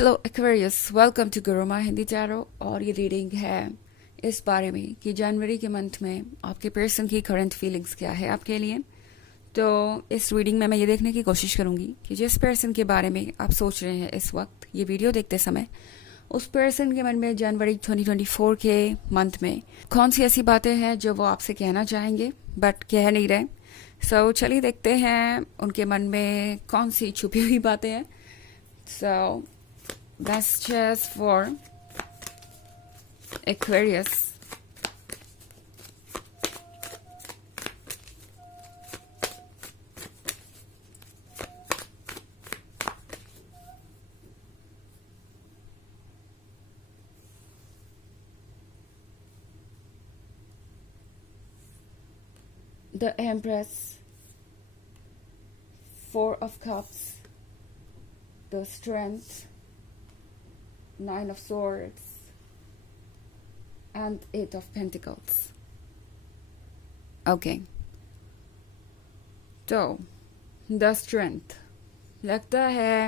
Hello Aquarius, welcome to Guruma Hindi tarot. और ये reading है इस बारे में कि जनवरी के मंथ में आपके पर्सन की करंट फीलिंग्स क्या है आपके लिए। तो इस रीडिंग में मैं ये देखने की कोशिश करूंगी कि जिस पर्सन के बारे में आप सोच रहे हैं इस वक्त ये वीडियो देखते समय, उस पर्सन के मन में जनवरी 2024 के मंथ में कौन सी ऐसी बातें हैं जो वो आपसे कहना चाहेंगे बट कह नहीं रहे। सो चलिए देखते हैं उनके मन में कौन सी छुपी हुई बातें हैं। So that's just for Aquarius. The Empress, Four of Cups, the Strength, Nine of Swords, and Eight of Pentacles. Okay. तो द स्ट्रेंथ, लगता है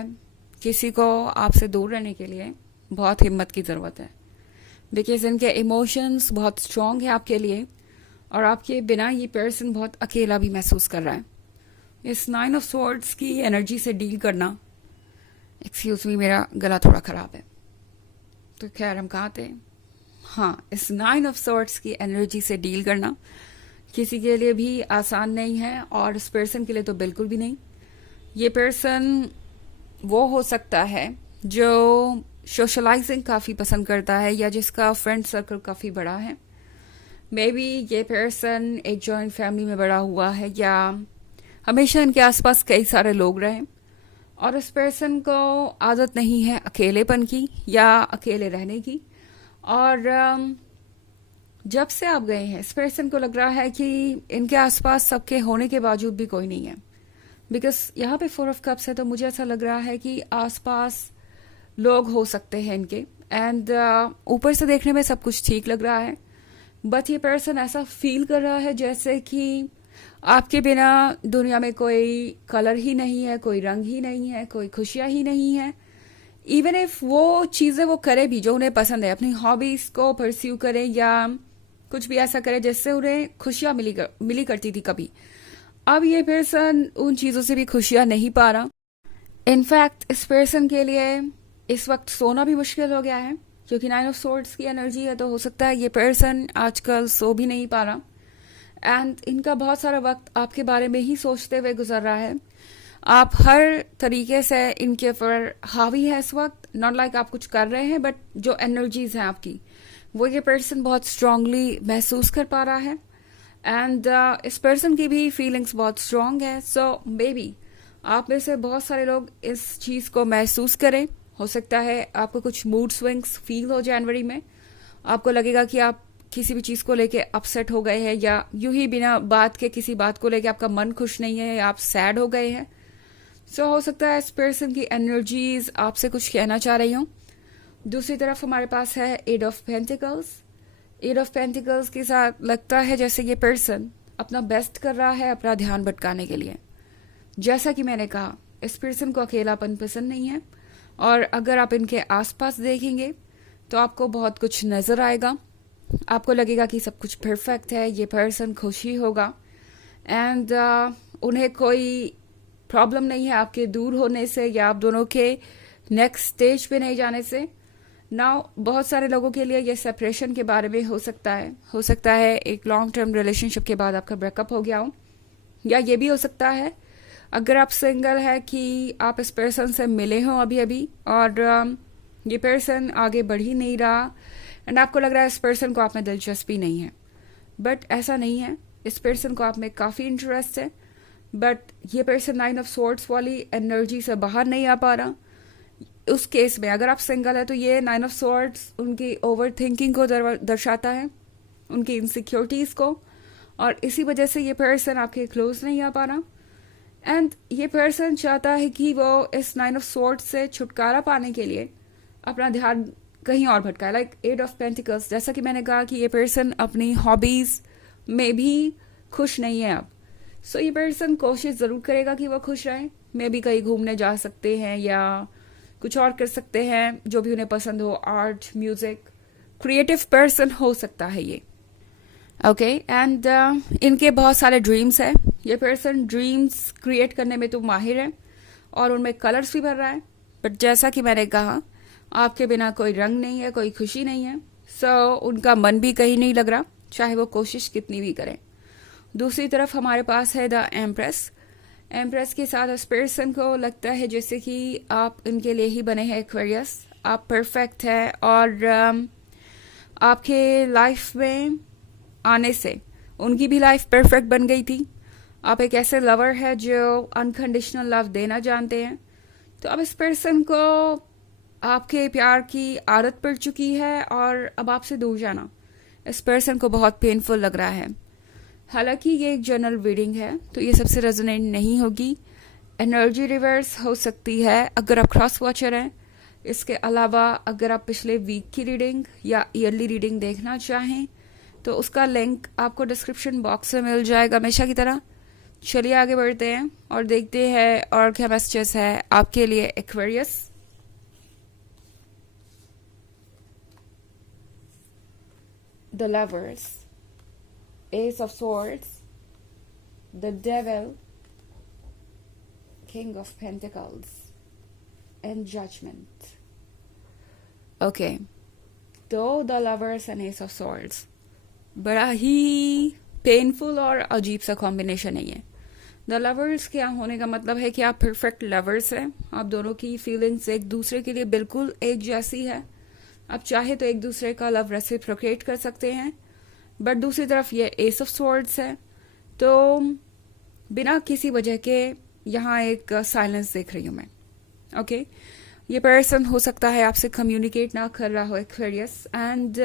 किसी को आपसे दूर रहने के लिए बहुत हिम्मत की ज़रूरत है, बिकॉज इनके इमोशंस बहुत स्ट्रॉन्ग है आपके लिए और आपके बिना ये पर्सन बहुत अकेला भी महसूस कर रहा है। इस नाइन ऑफ स्वॉर्ड्स की एनर्जी से डील करना, एक्सक्यूज मी मेरा गला थोड़ा ख़राब है तो खैर हम कहाँ थे। हाँ, इस नाइन ऑफ स्वॉर्ड्स की एनर्जी से डील करना किसी के लिए भी आसान नहीं है और इस पर्सन के लिए तो बिल्कुल भी नहीं। ये पर्सन वो हो सकता है जो सोशलाइजिंग काफ़ी पसंद करता है या जिसका फ्रेंड सर्कल काफ़ी बड़ा है। मे बी ये पर्सन एक जॉइंट फैमिली में बड़ा हुआ है या हमेशा इनके आसपास कई सारे लोग रहे और इस पर्सन को आदत नहीं है अकेलेपन की या अकेले रहने की। और जब से आप गए हैं इस पर्सन को लग रहा है कि इनके आसपास सबके होने के बावजूद भी कोई नहीं है, बिकॉज यहाँ पे फोर ऑफ कप्स है तो मुझे ऐसा लग रहा है कि आसपास लोग हो सकते हैं इनके। एंड ऊपर से देखने में सब कुछ ठीक लग रहा है बट ये पर्सन ऐसा फील कर रहा है जैसे कि आपके बिना दुनिया में कोई कलर ही नहीं है, कोई रंग ही नहीं है, कोई खुशियाँ ही नहीं है। इवन इफ वो चीज़ें वो करे भी जो उन्हें पसंद है, अपनी हॉबीज को परस्यू करे या कुछ भी ऐसा करे जिससे उन्हें खुशियाँ मिली करती थी कभी, अब ये पर्सन उन चीज़ों से भी खुशियाँ नहीं पा रहा। इनफैक्ट इस पर्सन के लिए इस वक्त सोना भी मुश्किल हो गया है क्योंकि नाइन ऑफ सोर्ड्स की एनर्जी है तो हो सकता है ये पर्सन आजकल सो भी नहीं पा रहा एंड इनका बहुत सारा वक्त आपके बारे में ही सोचते हुए गुजर रहा है। आप हर तरीके से इनके ऊपर हावी है इस वक्त, नॉट लाइक आप कुछ कर रहे हैं बट जो एनर्जीज हैं आपकी वो ये पर्सन बहुत स्ट्रांगली महसूस कर पा रहा है। एंड इस पर्सन की भी फीलिंग्स बहुत स्ट्रांग है। सो मे बी आप में से बहुत सारे लोग इस चीज़ को महसूस करें। हो सकता है आपको कुछ मूड स्विंग्स फील हो जनवरी में, आपको लगेगा कि आप किसी भी चीज़ को लेके अपसेट हो गए हैं या यूं ही बिना बात के किसी बात को लेके आपका मन खुश नहीं है या आप सैड हो गए हैं। सो हो सकता है इस पर्सन की एनर्जीज आपसे कुछ कहना चाह रही हूँ। दूसरी तरफ हमारे पास है eight of pentacles. Eight of pentacles के साथ लगता है जैसे ये पर्सन अपना बेस्ट कर रहा है अपना ध्यान भटकाने के लिए। जैसा कि मैंने कहा, इस पर्सन को अकेलापन पसंद नहीं है और अगर आप इनके आसपास देखेंगे तो आपको बहुत कुछ नज़र आएगा। आपको लगेगा कि सब कुछ परफेक्ट है, ये पर्सन खुश ही होगा एंड उन्हें कोई प्रॉब्लम नहीं है आपके दूर होने से या आप दोनों के नेक्स्ट स्टेज पे नहीं जाने से। नाउ बहुत सारे लोगों के लिए ये सेपरेशन के बारे में हो सकता है एक लॉन्ग टर्म रिलेशनशिप के बाद आपका ब्रेकअप हो गया हो, या ये भी हो सकता है अगर आप सिंगल है कि आप इस पर्सन से मिले हो अभी अभी और ये पर्सन आगे बढ़ ही नहीं रहा एंड आपको लग रहा है इस पर्सन को आप में दिलचस्पी नहीं है। बट ऐसा नहीं है, इस पर्सन को आप में काफ़ी इंटरेस्ट है बट ये पर्सन नाइन ऑफ स्वॉर्ड्स वाली एनर्जी से बाहर नहीं आ पा रहा। उस केस में अगर आप सिंगल है तो ये नाइन ऑफ स्वॉर्ड्स उनकी ओवर थिंकिंग को दर्शाता है, उनकी इनसिक्योरिटीज़ को, और इसी वजह से ये पर्सन आपके क्लोज नहीं आ पा रहा। एंड ये पर्सन चाहता है कि वो इस नाइन ऑफ स्वॉर्ड्स से छुटकारा पाने के लिए अपना ध्यान कहीं और भटकाए। लाइक एट ऑफ पेंटिकल्स, जैसा कि मैंने कहा कि ये पर्सन अपनी हॉबीज में भी खुश नहीं है अब। सो ये पर्सन कोशिश ज़रूर करेगा कि वो खुश रहे। मे भी कहीं घूमने जा सकते हैं या कुछ और कर सकते हैं जो भी उन्हें पसंद हो, आर्ट, म्यूजिक, क्रिएटिव पर्सन हो सकता है ये। ओके एंड इनके बहुत सारे ड्रीम्स हैं। ये पर्सन ड्रीम्स क्रिएट करने में तो माहिर है और उनमें कलर्स भी भर रहा है, बट जैसा कि मैंने कहा आपके बिना कोई रंग नहीं है, कोई खुशी नहीं है, सो उनका मन भी कहीं नहीं लग रहा, चाहे वो कोशिश कितनी भी करें। दूसरी तरफ हमारे पास है द एम्प्रेस। एम्प्रेस के साथ उस पर्सन को लगता है जैसे कि आप इनके लिए ही बने हैं एक्वेरियस, आप परफेक्ट है और आपके लाइफ में आने से उनकी भी लाइफ परफेक्ट बन गई थी। आप एक ऐसे लवर है जो अनकंडीशनल लव देना जानते हैं, तो अब इस पर्सन को आपके प्यार की आदत पड़ चुकी है और अब आपसे दूर जाना इस पर्सन को बहुत पेनफुल लग रहा है। हालांकि ये एक जनरल रीडिंग है तो ये सबसे रेजोनेट नहीं होगी, एनर्जी रिवर्स हो सकती है अगर आप क्रॉस वॉचर हैं। इसके अलावा अगर आप पिछले वीक की रीडिंग या ईयरली रीडिंग देखना चाहें तो उसका लिंक आपको डिस्क्रिप्शन बॉक्स में मिल जाएगा हमेशा की तरह। चलिए आगे बढ़ते हैं और देखते हैं और क्या मैसेजेस है आपके लिए Aquarius. The lovers, ace of swords, the devil, king of pentacles and judgement. Okay, तो the lovers and ace of swords बड़ा ही पेनफुल और अजीब सा कॉम्बिनेशन है ये। द लवर्स क्या होने का मतलब है कि आप परफेक्ट लवर्स हैं, आप दोनों की फीलिंग्स एक दूसरे के लिए बिल्कुल एक जैसी है, आप चाहे तो एक दूसरे का लव रेसिप्रोकेट कर सकते हैं। बट दूसरी तरफ ये एस ऑफ स्वॉर्ड्स है, तो बिना किसी वजह के यहाँ एक साइलेंस देख रही हूँ मैं। ओके, ये पर्सन हो सकता है आपसे कम्युनिकेट ना कर रहा हो एक्वेरियस, एंड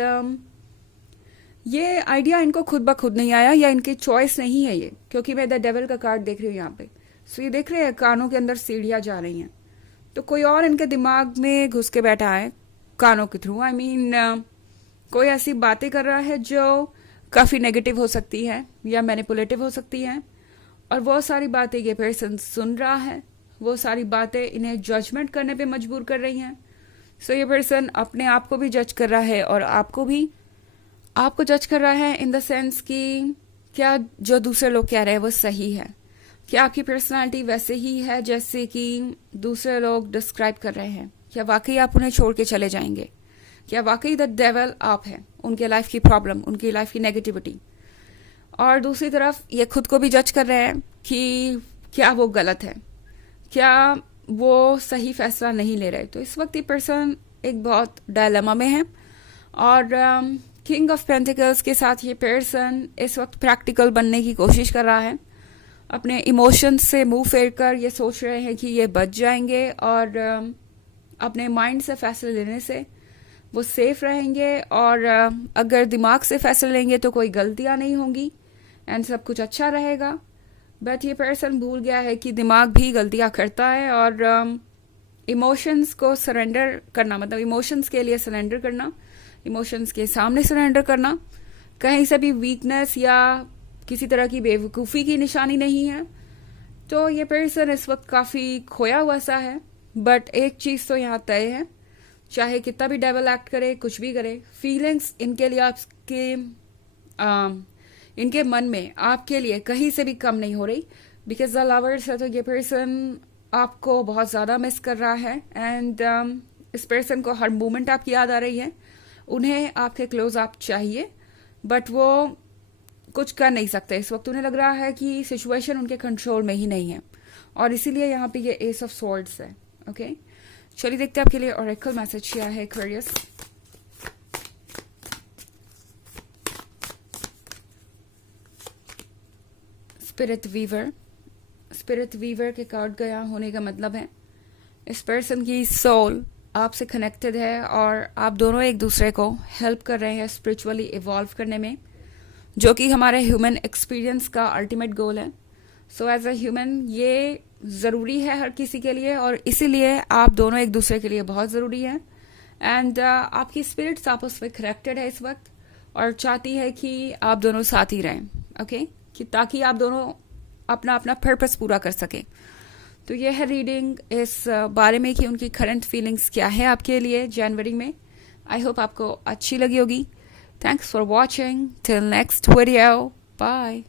ये आइडिया इनको खुद ब खुद नहीं आया या इनकी चॉइस नहीं है ये, क्योंकि मैं द डेविल का कार्ड देख रही हूँ यहाँ पे। सो ये देख रहे हैं कानों के अंदर सीढ़ियाँ जा रही हैं, तो कोई और इनके दिमाग में घुस के बैठा है कानों के थ्रू। आई मीन कोई ऐसी बातें कर रहा है जो काफ़ी नेगेटिव हो सकती है या मैनिपुलेटिव हो सकती है, और वो सारी बातें ये पर्सन सुन रहा है, वो सारी बातें इन्हें जजमेंट करने पे मजबूर कर रही हैं। सो ये पर्सन अपने आप को भी जज कर रहा है और आपको जज कर रहा है इन द सेंस कि क्या जो दूसरे लोग कह रहे हैं वो सही है, क्या आपकी पर्सनालिटी वैसे ही है जैसे कि दूसरे लोग डिस्क्राइब कर रहे हैं, क्या वाकई आप उन्हें छोड़ के चले जाएंगे, क्या वाकई द डेविल आप हैं, उनके लाइफ की प्रॉब्लम, उनकी लाइफ की नेगेटिविटी। और दूसरी तरफ ये खुद को भी जज कर रहे हैं कि क्या वो गलत है, क्या वो सही फैसला नहीं ले रहे। तो इस वक्त ये पर्सन एक बहुत डायलेमा में है, और किंग ऑफ पेंटिकल्स के साथ ये पर्सन इस वक्त प्रैक्टिकल बनने की कोशिश कर रहा है, अपने इमोशंस से मुंह फेर कर ये सोच रहे हैं कि ये बच जाएंगे और अपने माइंड से फैसले लेने से वो सेफ रहेंगे, और अगर दिमाग से फैसले लेंगे तो कोई गलतियां नहीं होंगी एंड सब कुछ अच्छा रहेगा। बट ये पर्सन भूल गया है कि दिमाग भी गलतियां करता है, और इमोशंस को सरेंडर करना, मतलब इमोशंस के लिए सरेंडर करना, इमोशंस के सामने सरेंडर करना कहीं से भी वीकनेस या किसी तरह की बेवकूफ़ी की निशानी नहीं है। तो ये पर्सन इस वक्त काफ़ी खोया हुआ सा है, बट एक चीज़ तो यहाँ तय है, चाहे कितना भी डेवल एक्ट करे, कुछ भी करे, फीलिंग्स इनके लिए आपके इनके मन में आपके लिए कहीं से भी कम नहीं हो रही, बिकॉज द लवर्स है। तो ये पर्सन आपको बहुत ज़्यादा मिस कर रहा है, एंड इस पर्सन को हर मोमेंट आपकी याद आ रही है, उन्हें आपके क्लोज आप चाहिए, बट वो कुछ कर नहीं सकते इस वक्त। उन्हें लग रहा है कि सिचुएशन उनके कंट्रोल में ही नहीं है, और इसीलिए यहाँ पे ये एस ऑफ स्वॉर्ड्स है। ओके, चलिए देखते हैं आपके लिए ऑरेकल मैसेज क्या है एक्वेरियस। स्पिरिट वीवर के कार्ड गया होने का मतलब है इस पर्सन की सोल आपसे कनेक्टेड है, और आप दोनों एक दूसरे को हेल्प कर रहे हैं स्पिरिचुअली इवॉल्व करने में, जो कि हमारे ह्यूमन एक्सपीरियंस का अल्टीमेट गोल है। सो एज अ ह्यूमन ये ज़रूरी है हर किसी के लिए, और इसीलिए आप दोनों एक दूसरे के लिए बहुत ज़रूरी है। एंड आपकी स्पिरिट्स आपस में कनेक्टेड है इस वक्त, और चाहती है कि आप दोनों साथ ही रहें। ओके, कि ताकि आप दोनों अपना अपना पर्पस पूरा कर सकें। तो ये है रीडिंग इस बारे में कि उनकी करंट फीलिंग्स क्या है आपके लिए जनवरी में. आई होप आपको अच्छी लगी होगी. Thanks for watching. Till next video. Bye.